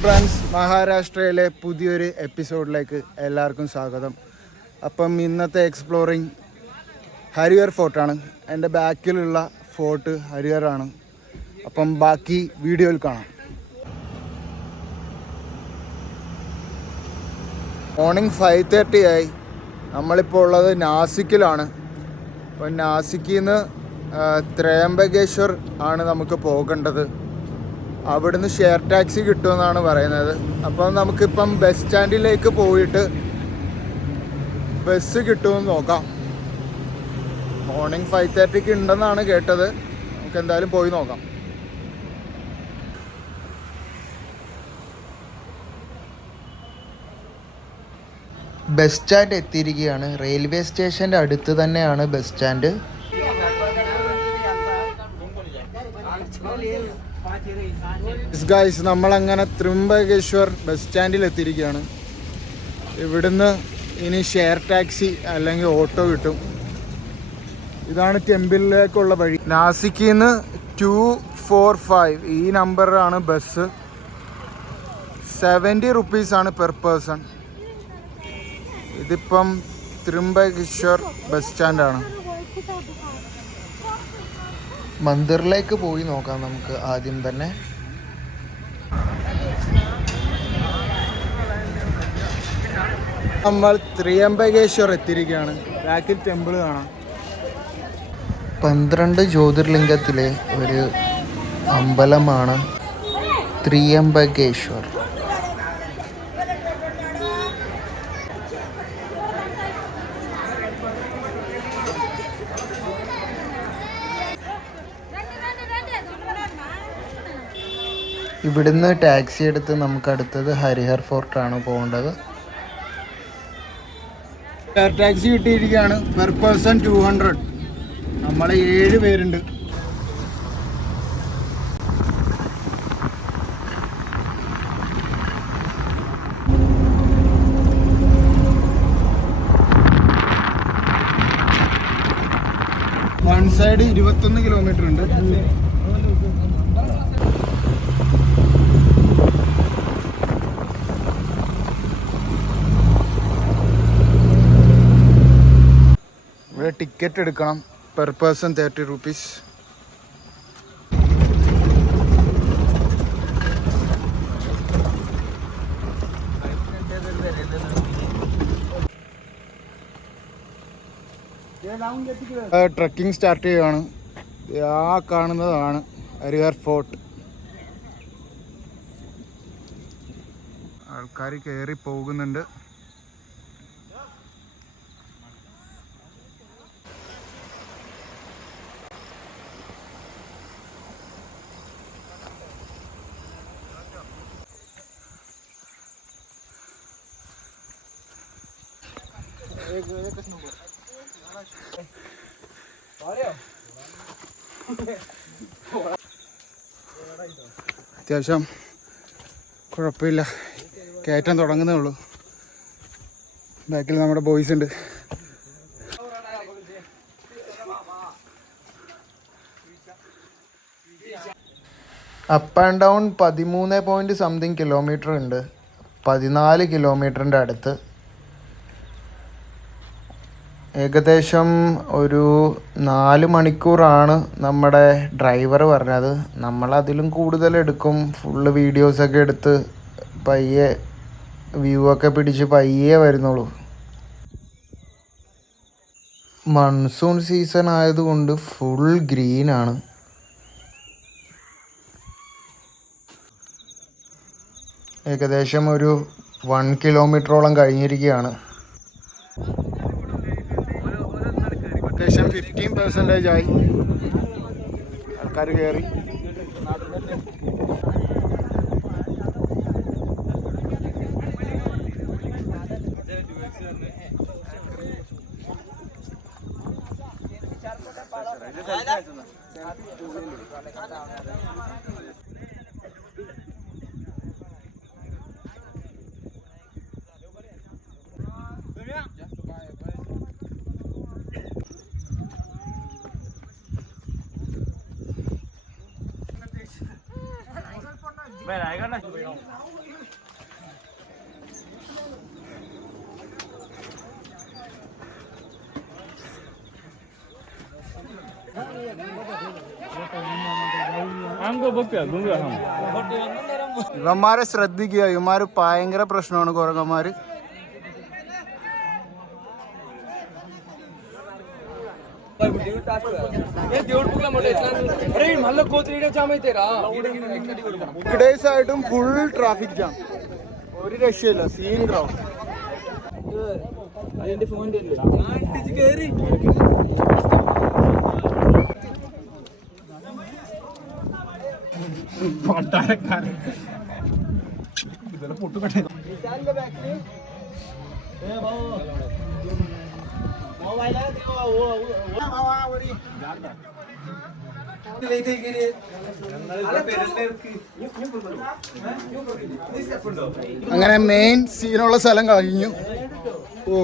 Friends, മഹാരാഷ്ട്രയിലെ പുതിയൊരു എപ്പിസോഡിലേക്ക് എല്ലാവർക്കും സ്വാഗതം. അപ്പം ഇന്നത്തെ എക്സ്പ്ലോറിങ് ഹരിഹർ ഫോർട്ടാണ്. എൻ്റെ ബാക്കിലുള്ള ഫോർട്ട് ഹരിഹറാണ്. അപ്പം ബാക്കി വീഡിയോയിൽ കാണാം. മോർണിംഗ് 5:30 ആയി. നമ്മളിപ്പോൾ ഉള്ളത് നാസിക്കിലാണ്. അപ്പം നാസിക്കിൽ നിന്ന് ത്രയംബകേശ്വർ ആണ് നമുക്ക് പോകേണ്ടത്. അവിടുന്ന് ഷെയർ ടാക്സി കിട്ടുമെന്നാണ് പറയുന്നത്. അപ്പം നമുക്കിപ്പം ബസ് സ്റ്റാൻഡിലേക്ക് പോയിട്ട് ബസ് കിട്ടുമെന്ന് നോക്കാം. മോർണിംഗ് 5:30 ഉണ്ടെന്നാണ് കേട്ടത്. നമുക്ക് എന്തായാലും പോയി നോക്കാം. ബസ് സ്റ്റാൻഡ് എത്തിയിരിക്കുകയാണ്. റെയിൽവേ സ്റ്റേഷൻ്റെ അടുത്ത് തന്നെയാണ് ബസ് സ്റ്റാൻഡ്. ഗൈസ്, നമ്മളങ്ങനെ ത്രയംബകേശ്വർ ബസ് സ്റ്റാൻഡിൽ എത്തിയിരിക്കുകയാണ്. ഇവിടുന്ന് ഇനി ഷെയർ ടാക്സി അല്ലെങ്കിൽ ഓട്ടോ കിട്ടും. ഇതാണ് ടെമ്പിളിലേക്കുള്ള വഴി. നാസിക്കിൽ നിന്ന് 245 ഈ നമ്പറാണ് ബസ്. 70 റുപ്പീസാണ് പെർ പേഴ്സൺ. ഇതിപ്പം ത്രയംബകേശ്വർ ബസ് സ്റ്റാൻഡാണ്. മന്ദിറിലേക്ക് പോയി നോക്കാം നമുക്ക് ആദ്യം തന്നെ. നമ്മൾ ത്രയംബകേശ്വർ എത്തിയിരിക്കുകയാണ്. ബാക്കിൽ ടെമ്പിൾ കാണാം. 12 ജ്യോതിർലിംഗത്തിലെ ഒരു അമ്പലമാണ് ത്രയംബകേശ്വർ. ഇവിടുന്ന് ടാക്സി എടുത്ത് നമുക്ക് അടുത്തത് ഹരിഹർ ഫോർട്ടാണ് പോകേണ്ടത്. ഷെയർ ടാക്സി കിട്ടിയിരിക്കുകയാണ്. Per person 200. നമ്മൾ 7 പേരുണ്ട്. വൺ സൈഡ് 21 കിലോമീറ്റർ ഉണ്ട്. ഇവിടെ ടിക്കറ്റ് എടുക്കണം. Per person 30 rupees. Trekking start ചെയ്യുകയാണ്. ആ കാണുന്നതാണ് ഹരിഹർ ഫോർട്ട്. ആൾക്കാർ കയറി പോകുന്നുണ്ട്. അത്യാവശ്യം കുഴപ്പമില്ല. കയറ്റം തുടങ്ങുന്നേ ഉള്ളൂ. ബാക്കിൽ നമ്മുടെ ബോയ്സ് ഉണ്ട്. അപ്പ് ആൻഡ് ഡൗൺ 13 കിലോമീറ്റർ ഉണ്ട്. 14 കിലോമീറ്ററിൻ്റെ അടുത്ത്. ഏകദേശം ഒരു 4 മണിക്കൂറാണ് നമ്മുടെ ഡ്രൈവർ പറഞ്ഞത്. നമ്മളതിലും കൂടുതൽ എടുക്കും. ഫുള്ള് വീഡിയോസൊക്കെ എടുത്ത് പയ്യെ വ്യൂ ഒക്കെ പിടിച്ച് പയ്യെ വരുന്നുള്ളൂ. മൺസൂൺ സീസൺ ആയതുകൊണ്ട് ഫുൾ ഗ്രീനാണ്. ഏകദേശം ഒരു 1 കിലോമീറ്ററോളം കഴിഞ്ഞിരിക്കുകയാണ്. ഏകദേശം 15% ആയി. ആൾക്കാർ കയറി. ഇവന്മാരെ ശ്രദ്ധിക്കുക, ഇവന്മാര് ഭയങ്കര പ്രശ്നമാണ് കുരങ്ങന്മാര്. ആയിട്ടും ഫുൾ ട്രാഫിക് ജാം, ഒരു രക്ഷയില്ല, സീൻ ക്രൗഡ്. അങ്ങനെ മെയിൻ സീനുള്ള സ്ഥലം കഴിഞ്ഞു. ഓ,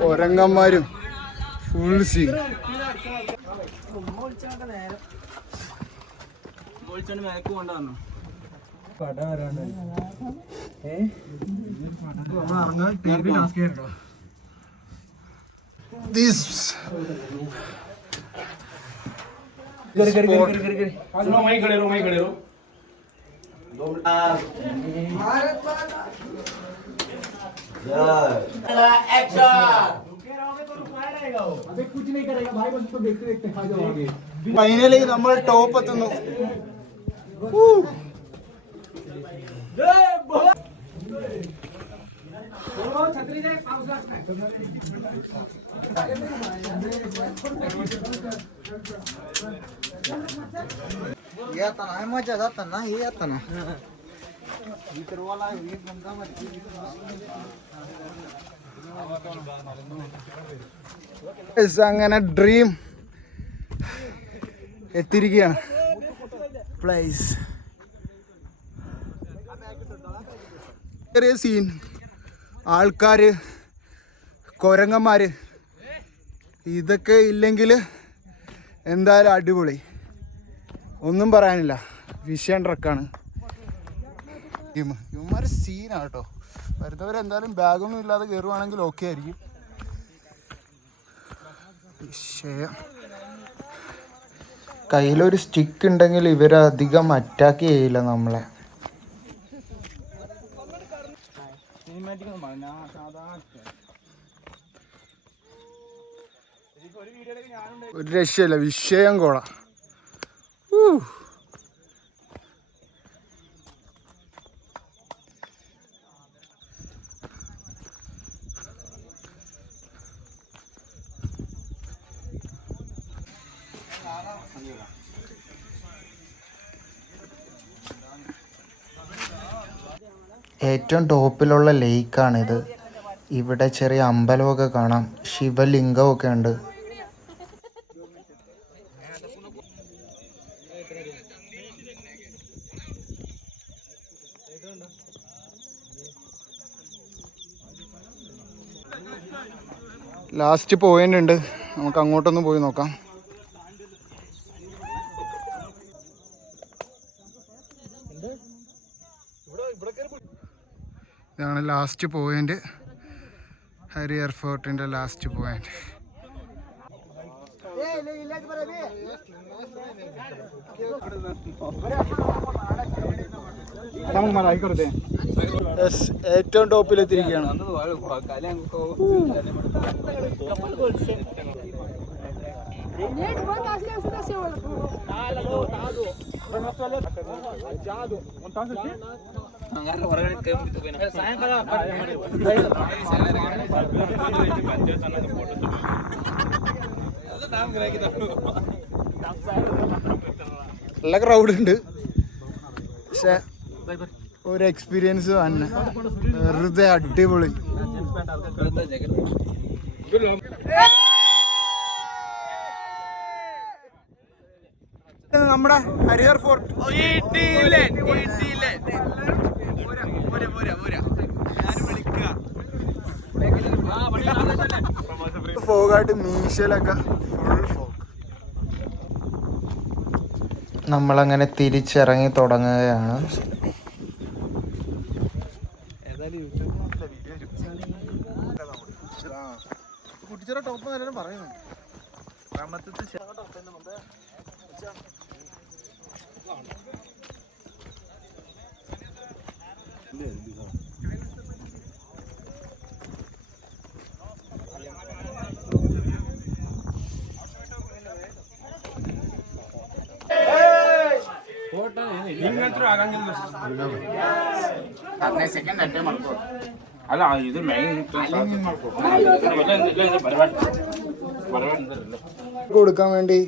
കൊരങ്ങന്മാരും ഫുൾ സീൻ. ഫൈനലി നമ്മൾ ടോപ്പ് എത്തുന്നു. मजा जाता ना, हे आता ना അങ്ങനെ ഡ്രീം എത്തിയിരിക്കുകയാണ്. പ്ലേസ് ചെറിയ സീൻ, ആൾക്കാർ, കുരങ്ങന്മാർ, ഇതൊക്കെ ഇല്ലെങ്കിൽ എന്തായാലും അടിപൊളി, ഒന്നും പറയാനില്ല. വിഷയം ട്രക്കാണ്. ഇവന്മാർ സീനാണ് കേട്ടോ. വരുന്നവരെന്തായാലും ബാഗൊന്നും ഇല്ലാതെ കയറുവാണെങ്കിൽ ഓക്കെ ആയിരിക്കും. വിഷയം കയ്യിലൊരു സ്റ്റിക്ക് ഉണ്ടെങ്കിൽ ഇവരധികം അറ്റാക്ക് ചെയ്യില്ല നമ്മളെ. ഒരു രക്ഷയില്ല, വിഷയം കോള. ഏറ്റവും ടോപ്പിലുള്ള ലേക്കാണിത്. ഇവിടെ ചെറിയ അമ്പലമൊക്കെ കാണാം, ശിവലിംഗമൊക്കെ ഉണ്ട്. ലാസ്റ്റ് പോയിന്റ് ഉണ്ട്, നമുക്ക് അങ്ങോട്ടൊന്ന് പോയി നോക്കാം. ഇതാണ് ലാസ്റ്റ് പോയിന്റ്, ഹരിയർ ഫോർട്ടിൻ്റെ ലാസ്റ്റ് പോയിന്റ്. ഏറ്റവും ടോപ്പിലെത്തിയിരിക്കുകയാണ്. നല്ല ക്രൗഡ് ഉണ്ട്, പക്ഷെ ഒരു എക്സ്പീരിയൻസ് തന്നെ വെറുതെ അടിപൊളി. നമ്മുടെ ഹരിഹർ ഫോർട്ട് ഫോഗായിട്ട് മീശയിലൊക്കെ ഫുൾ ഫോഗ്. നമ്മളങ്ങനെ തിരിച്ചിറങ്ങി തുടങ്ങുകയാണ്. കുട്ടിച്ചേരാ ടോപ്പ് നല്ലോണം പറയുന്നു. ಅಲ್ಲ ಇದು കൊടുക്കാൻ വേണ്ടി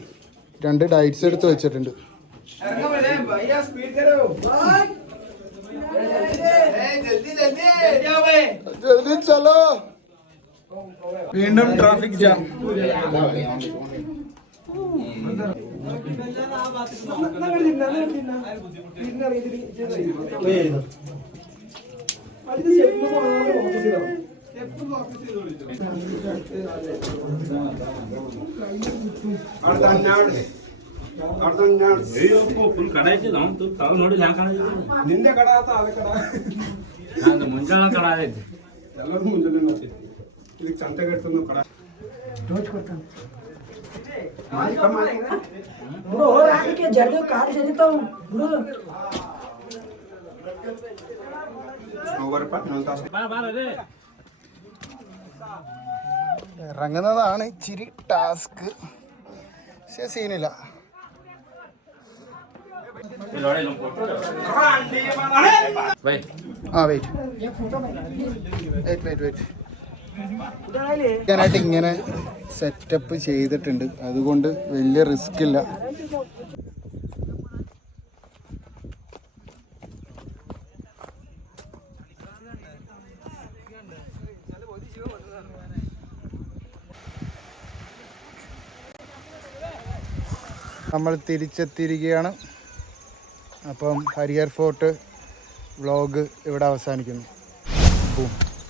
2 ഡൈറ്റ്സ് എടുത്ത് വെച്ചിട്ടുണ്ട്. ജൽദി ചലോ. വീണ്ടും ട്രാഫിക് ജാം. ನಿಂದೆ ಕಡ ಆತ ಅದ ಕಡ ಮುಂಜಾನೆ ಕಡ ಆಗೈತಿ ಎಲ್ಲರೂ ಮುಂಜಾನೆ ಇದಕ್ಕೆ ಚಂತ ಕಟ್ತದ ಕಡ ब्रो और आगे के जड़ कार चलता हूं ब्रो ഓവർ പ നോൽതാ ഇറങ്ങുന്നതാണ് ഇച്ചിരി ടാസ്ക്. പക്ഷെ സീനില്ല. ആ വെയിറ്റ് ായിട്ട് ഇങ്ങനെ സെറ്റപ്പ് ചെയ്തിട്ടുണ്ട്, അതുകൊണ്ട് വലിയ റിസ്ക് ഇല്ല. നമ്മൾ തിരിച്ചെത്തിയിരിക്കുകയാണ്. അപ്പം ഹരിയർ ഫോർട്ട് വ്ളോഗ് ഇവിടെ അവസാനിക്കുന്നു.